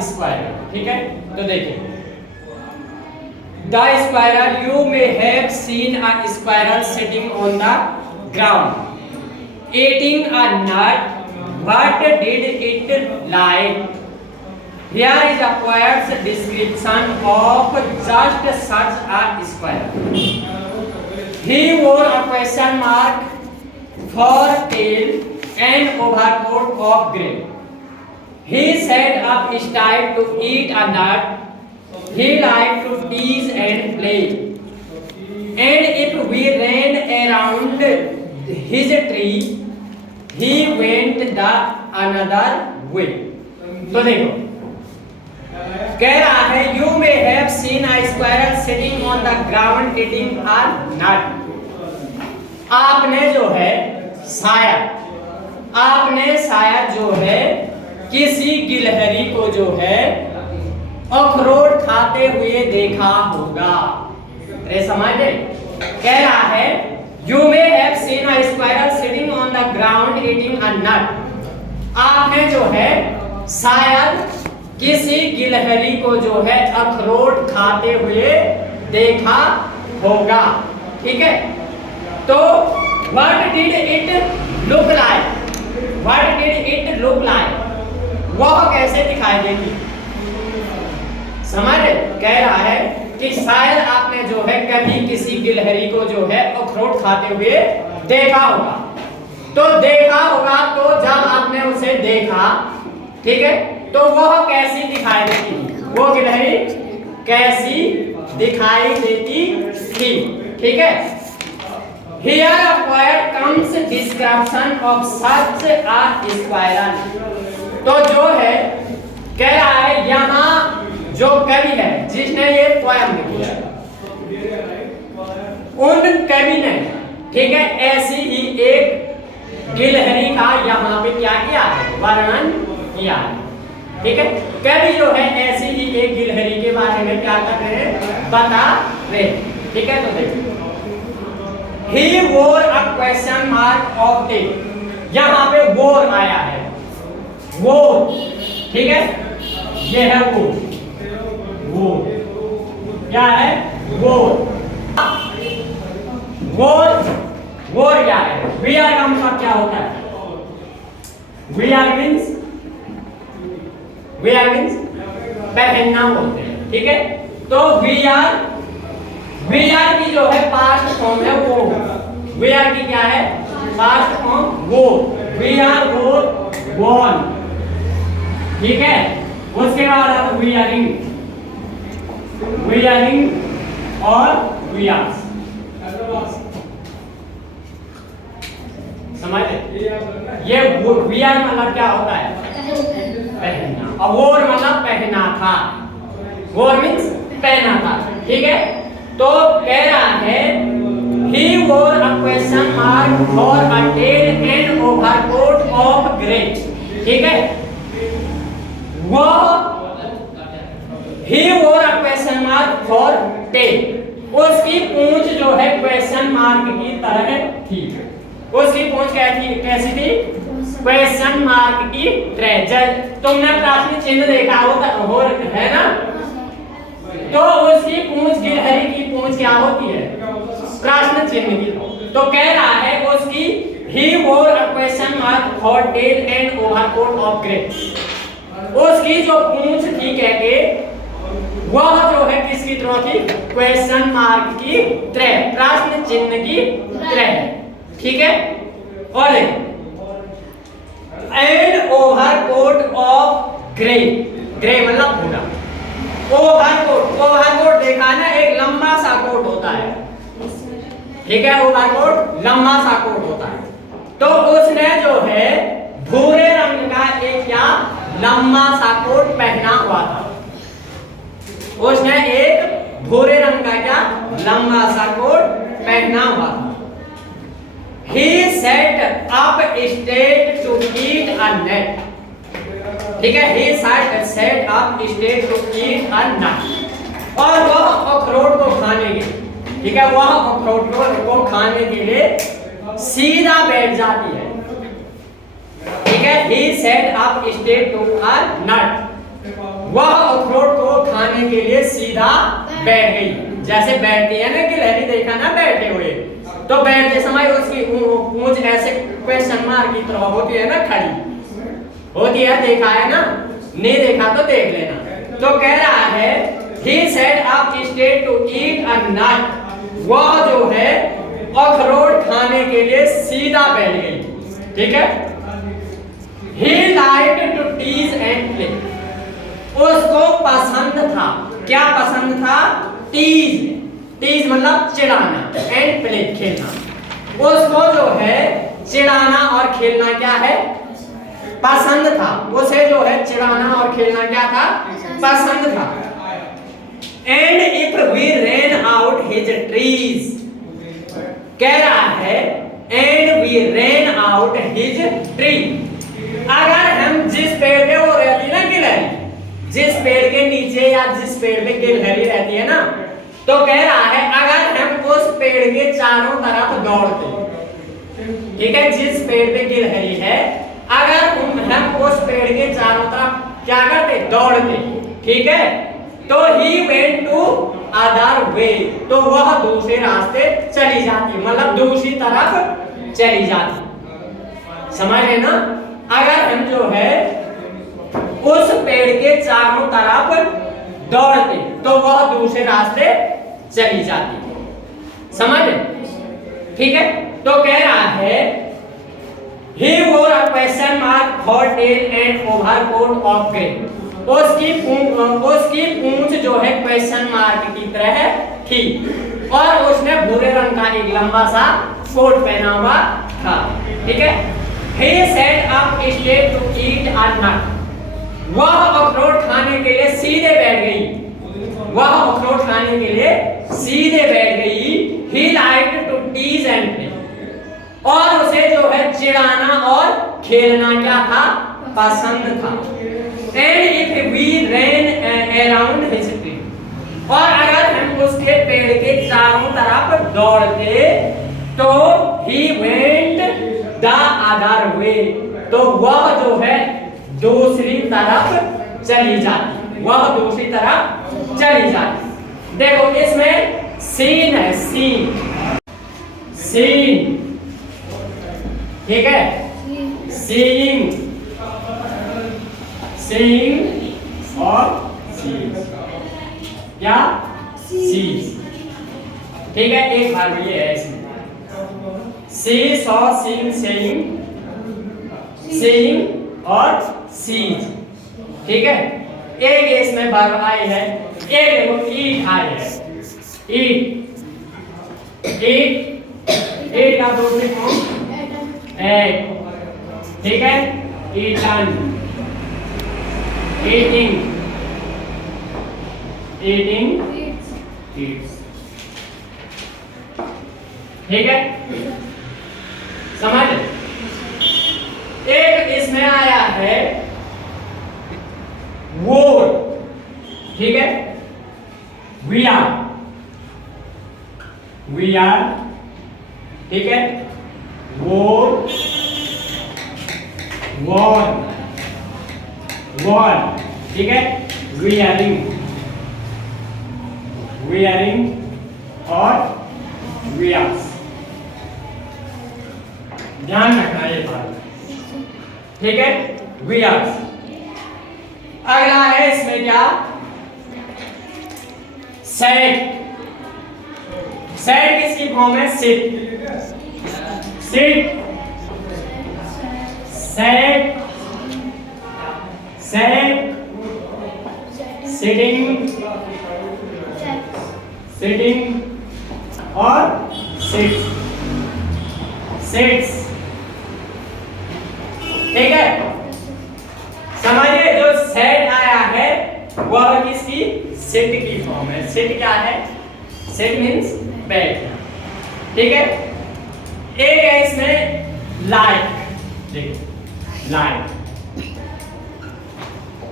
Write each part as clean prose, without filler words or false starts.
spiral, ठीक है। तो देखिए the spiral, you may have seen a spiral sitting on the ground eating a nut. What did it like? Here is a poet's description of just such a spiral. He wore a question mark for tail and overcoat of grey. He sat up straight to eat a nut. He liked to tease and play. And if we ran around his tree, he went the another way. तो देखो कह रहा है you may have seen a squirrel sitting on the ground eating a nut. आपने जो है शायद जो है किसी गिलहरी को जो है अखरोट खाते हुए देखा होगा। अरे समझ गए? कह रहा है you may have seen a squirrel sitting on the ground eating a nut. आपने जो है शायद किसी गिलहरी को जो है अखरोट खाते हुए देखा होगा, ठीक है। तो what did it look like? What did it look like? वह कैसे दिखाई देगी? समझ? कह रहा है कि शायद आपने जो है कभी किसी गिलहरी को जो है अखरोट खाते हुए देखा होगा। तो देखा होगा तो जब आपने उसे देखा, ठीक है, तो वह कैसी दिखाई देती? वो गिलहरी कैसी दिखाई देती थी, ठीक है। Here a poet comes description of such a spiral. तो जो है कह रहा है यहाँ जो कवि है जिसने ये पोएम लिखी है उन कवि ने, ठीक है, ऐसी ही एक गिलहरी का यहाँ पे क्या किया है? वर्णन किया है, ठीक है। कवि जो है ऐसी ही एक गिलहरी के बारे में क्या कर रहे हैं? बता रहे, ठीक है। तो देखिए He wore a question mark of tail. यहाँ पे wore आया है, wore, ठीक है, ये है wore क्या है? wore क्या है? wear का मतलब क्या होता है? wear means पहनना होता है, ठीक है। तो wear की जो है पास्ट फॉर्म है वो, wear की क्या है? पास्ट फॉर्म वो, wear worn, ठीक है। उसके बाद आता wearing और wears, समझे? ये wear मतलब क्या होता है? पहनना, और wore मतलब पहना था, wore means पहना था, ठीक है। तो कह रहा है he wore a question mark for a tail and overcoat of grey, ठीक है। वह he wore a question mark for tail, उसकी पूंछ जो है क्वेश्चन मार्क की तरह थी। उसकी पूंछ कैसी थी? क्वेश्चन मार्क की तरह। तुमने प्रश्न चिन्ह देखा होता है ना, तो उसकी पूंछ गिलहरी की पूंछ क्या होती है? प्रश्न चिन्ह की। तो कह रहा है उसकी he wore a question mark for tail and overcoat of grey, उसकी जो पूंछ थी कह के वह जो है किसकी तरह थी? क्वेश्चन मार्क की तरह, प्रश्न चिन्ह की तरह, ठीक है। और and overcoat of grey, grey मतलब भूरा। ओवरकोट देखा ना, एक लंबा सा कोट होता है, ठीक है। ओवरकोट लंबा सा कोट होता है। तो उसने जो है भूरे रंग का एक क्या लंबा सा कोट पहना हुआ था। उसने एक भूरे रंग का क्या लंबा सा कोट पहना हुआ था। He sat up straight to eat a nut, ठीक है। He sat up straight to eat a nut, और वह अखरोट को खाने के, ठीक है, वह अखरोट को खाने के लिए सीधा बैठ जाती है, ठीक है। He sat up straight to a nut, वह अखरोट को खाने के लिए सीधा बैठ गई। जैसे बैठती है ना गिलहरी, देखा ना बैठे हुए, तो बैठते समय उसकी पूंछ ऐसे क्वेश्चन मार्क की तरह होती है ना, खड़ी होती है, देखा है ना, नहीं देखा तो देख लेना। तो कह रहा है he said up stayed to eat a nut, वह जो है अखरोट खाने के लिए सीधा बैठ गई। ठीक है। he liked to tease and play, उसको पसंद था, क्या पसंद था? टीज, टीज मतलब चिढ़ाना, एंड प्ले खेलना। उसको जो है चिढ़ाना और खेलना क्या है? पसंद था। उसे जो है चिढ़ाना और खेलना क्या था? पसंद था। And if we ran out his trees, कह रहा है and we ran out his tree, अगर हम जिस पेड़ पे वो रहती ना गिलहरी, जिस पेड़ के नीचे या जिस पेड़ पे गिलहरी रहती है ना, तो कह रहा है अगर हम उस पेड़ के चारों तरफ दौड़ते, ठीक है, जिस पेड़ पे गिलहरी है, अगर हम उस पेड़ के चारों तरफ क्या करते? दौड़ते, ठीक है, तो he went to other way, तो वह दूसरे रास्ते चली जाती, मतलब दूसरी तरफ चली जाती। समझ रहे ना? अगर हम जो है उस पेड़ के चारों तरफ दौड़ते तो वह दूसरे रास्ते चली जाती। समझ? ठीक है। तो कह रहा है he wore a question mark hot-tail and overcoat of grey, उसकी पूंछ जो है क्वेश्चन मार्क की तरह थी और उसने भूरे रंग का एक लंबा सा कोट पहना हुआ था। ठीक है। he set up stayed to eat a nut, वह अखरोट खाने के लिए सीधे बैठ गई, वह अखरोट खाने के लिए सीधे बैठ गई। he liked to tease and play, और उसे जो है चिढ़ाना और खेलना क्या था? पसंद था। and if we ran around his tree, और अगर हम उसके पेड़ के चारों तरफ दौड़ते तो he went the other way, तो वह जो है दूसरी तरफ चली जाती, वह दूसरी तरफ चली जाती। देखो इसमें सीन है, सीन, सीन, ठीक है, सीइंग, सीइंग और सीज, क्या? सीज, ठीक है। एक बार भी है इसमें सी, सॉ, सीइंग, सेइंग, सीइंग और सीज, ठीक है। एक इसमें वर्ब आई है, एक देखो ईट आई है, ईट, ईट, ईट का दूसरी फॉर्म एट, ठीक है, ईटन, ईटिंग, ईटिंग, ईट्स, ठीक है। समझ? एक इसमें आया है वोर, ठीक है, वी आर, वी आर, ठीक है, वोर, वॉर, वॉर, ठीक है, वियरिंग, वियरिंग और वियर्स, ध्यान रखना ये बात, ठीक है, वियर्स। अगला है इसमें क्या? सेट, सेट किसकी फॉर्म है? Sit, sit, set, set, sitting, sitting और सिट्स, सिट्स, ठीक है। समझिए जो सेट आया है वह किसकी? सिट की फॉर्म है। सिट क्या है? सिट मीन्स बैठना, ठीक है। एक है इसमें लाइक, देखिए like,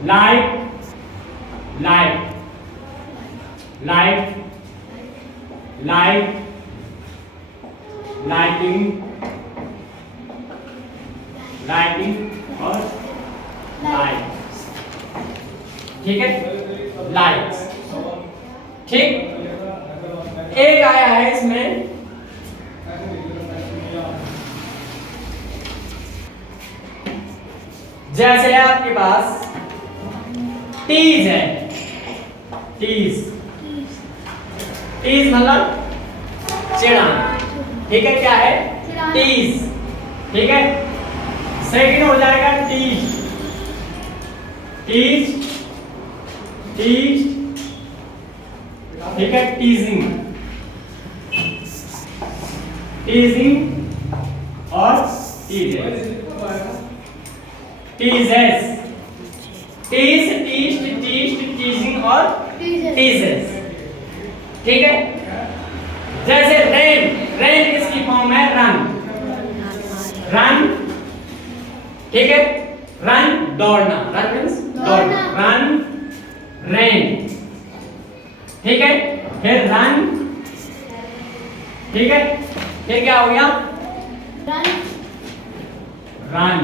like, like, like, like, lighting, lighting और लाइट, ठीक है, लाइक्स। ठीक, एक आया है इसमें जैसे आपके पास टीज है, टीज, टीज मतलब चिढ़ाना। ठीक है, क्या है? टीज। ठीक है, सेकंड हो जाएगा टीज, टीज, टीज। ठीक है, टीजिंग, टीजिंग और teases, teases, tease, tease, tease, teasing और टीजेस। ठीक है, जैसे रेन, रेन किसकी फॉर्म है? Run, run. ठीक है, रन दौड़ना, रन मींस दौड़ना, रन, रेन। ठीक है, फिर रन। ठीक है, फिर क्या हो गया? Run, run.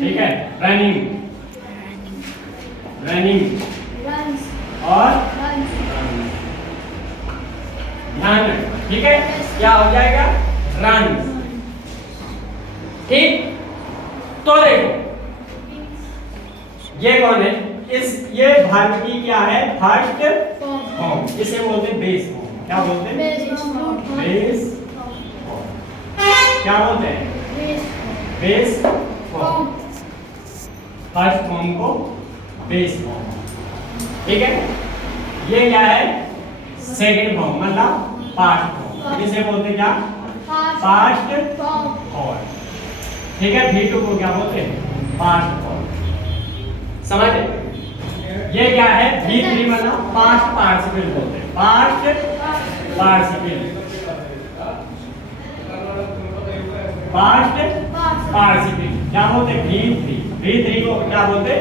ठीक है, रनिंग, रनिंग रन्स, और रन्स। ध्यान रखना। ठीक है, क्या हो जाएगा? रन। ठीक, तो देखो ये कौन है? ये वर्ब की क्या है? फर्स्ट फॉर्म, इसे बोलते हैं बेस फॉर्म। क्या बोलते हैं? Base form. क्या बोलते हैं? Base form. फर्स्ट फॉर्म को बेस फॉर्म। ठीक है, ये क्या है? सेकंड फॉर्म मतलब पास्ट फॉर्म, इसे बोलते हैं क्या? Past form. ठीक है, V2 को क्या बोलते हैं? Past form. समझ गए? ये क्या है? V3 मतलब पास्ट पार्टिसिपल बोलते हैं, पास्ट पार्टिसिपल, पास्ट पार्टिसिपल क्या बोलते हैं? V3, V3 को क्या बोलते हैं?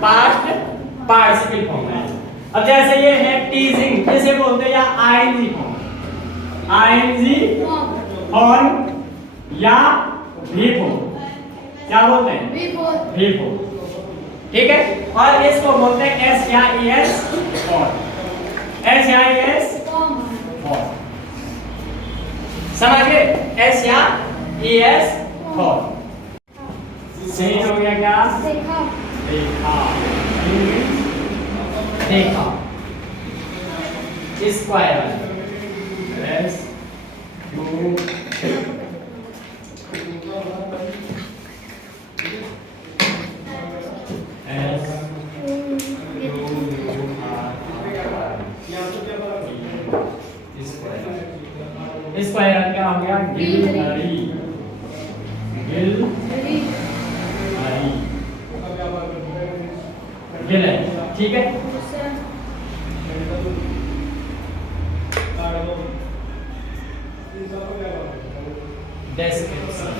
पास्ट पार्टिसिपल फॉर्म है। अब जैसे ये है टीजिंग, इसे बोलते हैं या आईएनजी फॉर्म, आईएनजी फॉर्म या V4, क्या बोलते हैं? V4। ठीक है, और इसको बोलते हैं SIES फॉर्म, SIES फॉर्म। समझ गए? SIES form. सही हो गया क्या? देखा, देखा, स्क्वायर, S U स्क्वायर क्या हो गया? गिलहरी, गिलहरी, गिलहरी। ठीक है, description,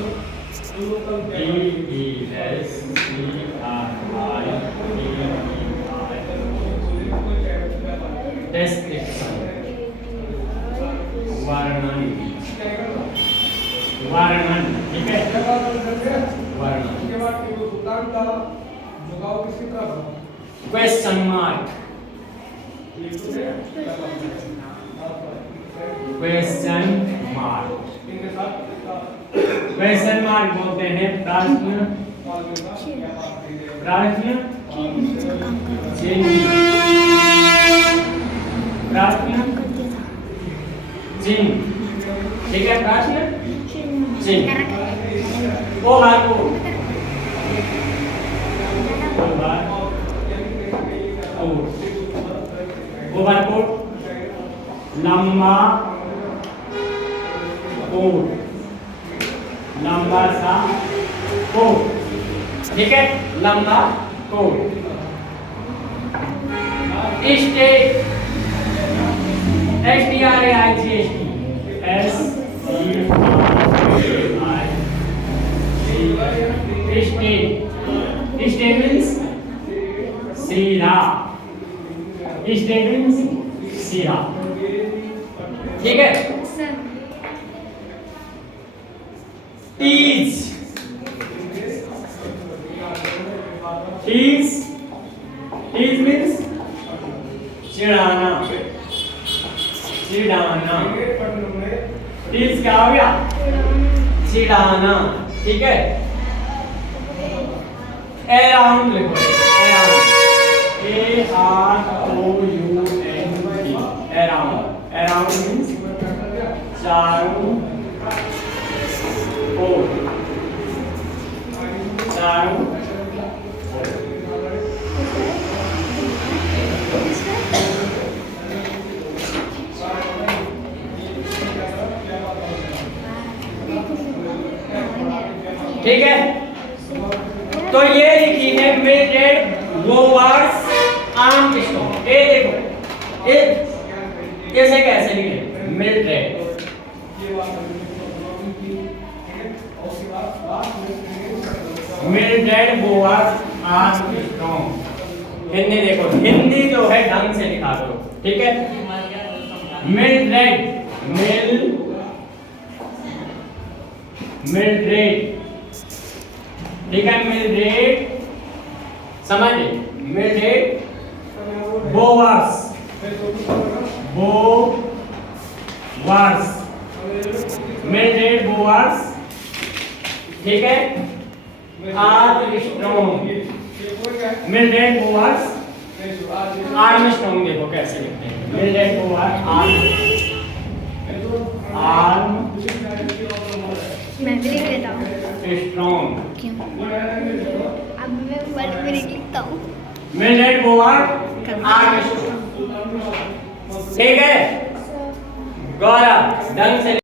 description, वर्णन, वर्णन। ठीक है, वर्णन। Question mark, question mark, question mark बोलते हैं प्रश्न, प्रश्न चिन्ह, प्रश्न चिन्ह। ठीक है, प्रश्न चिन्ह। ओवरकोट, ओवरकोट, लंबा कोट, लंबा सा कोट। ठीक है, लंबा coat. Straight, STRAIGHT, straight, straight means सीधा, स्टेट मीन्स सीधा। ठीक है, टीज, टीज चिढ़ाना, चिढ़ाना। टीज क्या हो गया? चिढ़ाना, ठीक है। अराउंड लिखो, around, AROUND, around. Around means चारों ओर, चारों ठीक है। तो ये लिखी है मिल्ड्रेड बोवार्ड आर्मस्ट्रांग। ये देखो, ऐसे कैसे लिखे मिल्ड्रेड, मिल्ड्रेड बोवार्ड आर्मस्ट्रांग। हिंदी देखो, हिंदी जो है ढंग से लिखा करो, ठीक है। मिल्ड्रेड, मिल्ड्रेड, ठीक है। मिल्ड्रेड समझ ली, मिल्ड्रेड बोवार्ड्स, बोवार्ड्स, मिल्ड्रेड बोवार्ड्स, ठीक है। Armstrong, Mildred Bowards Armstrong. देखो कैसे लिखते हैं, मिल्ड्रेड बोवार्ड मैं भी लिख लेता हूँ। स्ट्रॉन्ग, क्यों? अब मैं वर्ड में लिखता हूँ। मिल्ड्रेड बोवार्ड आर्मस्ट्रांग, ठीक है। गौरव ढंग से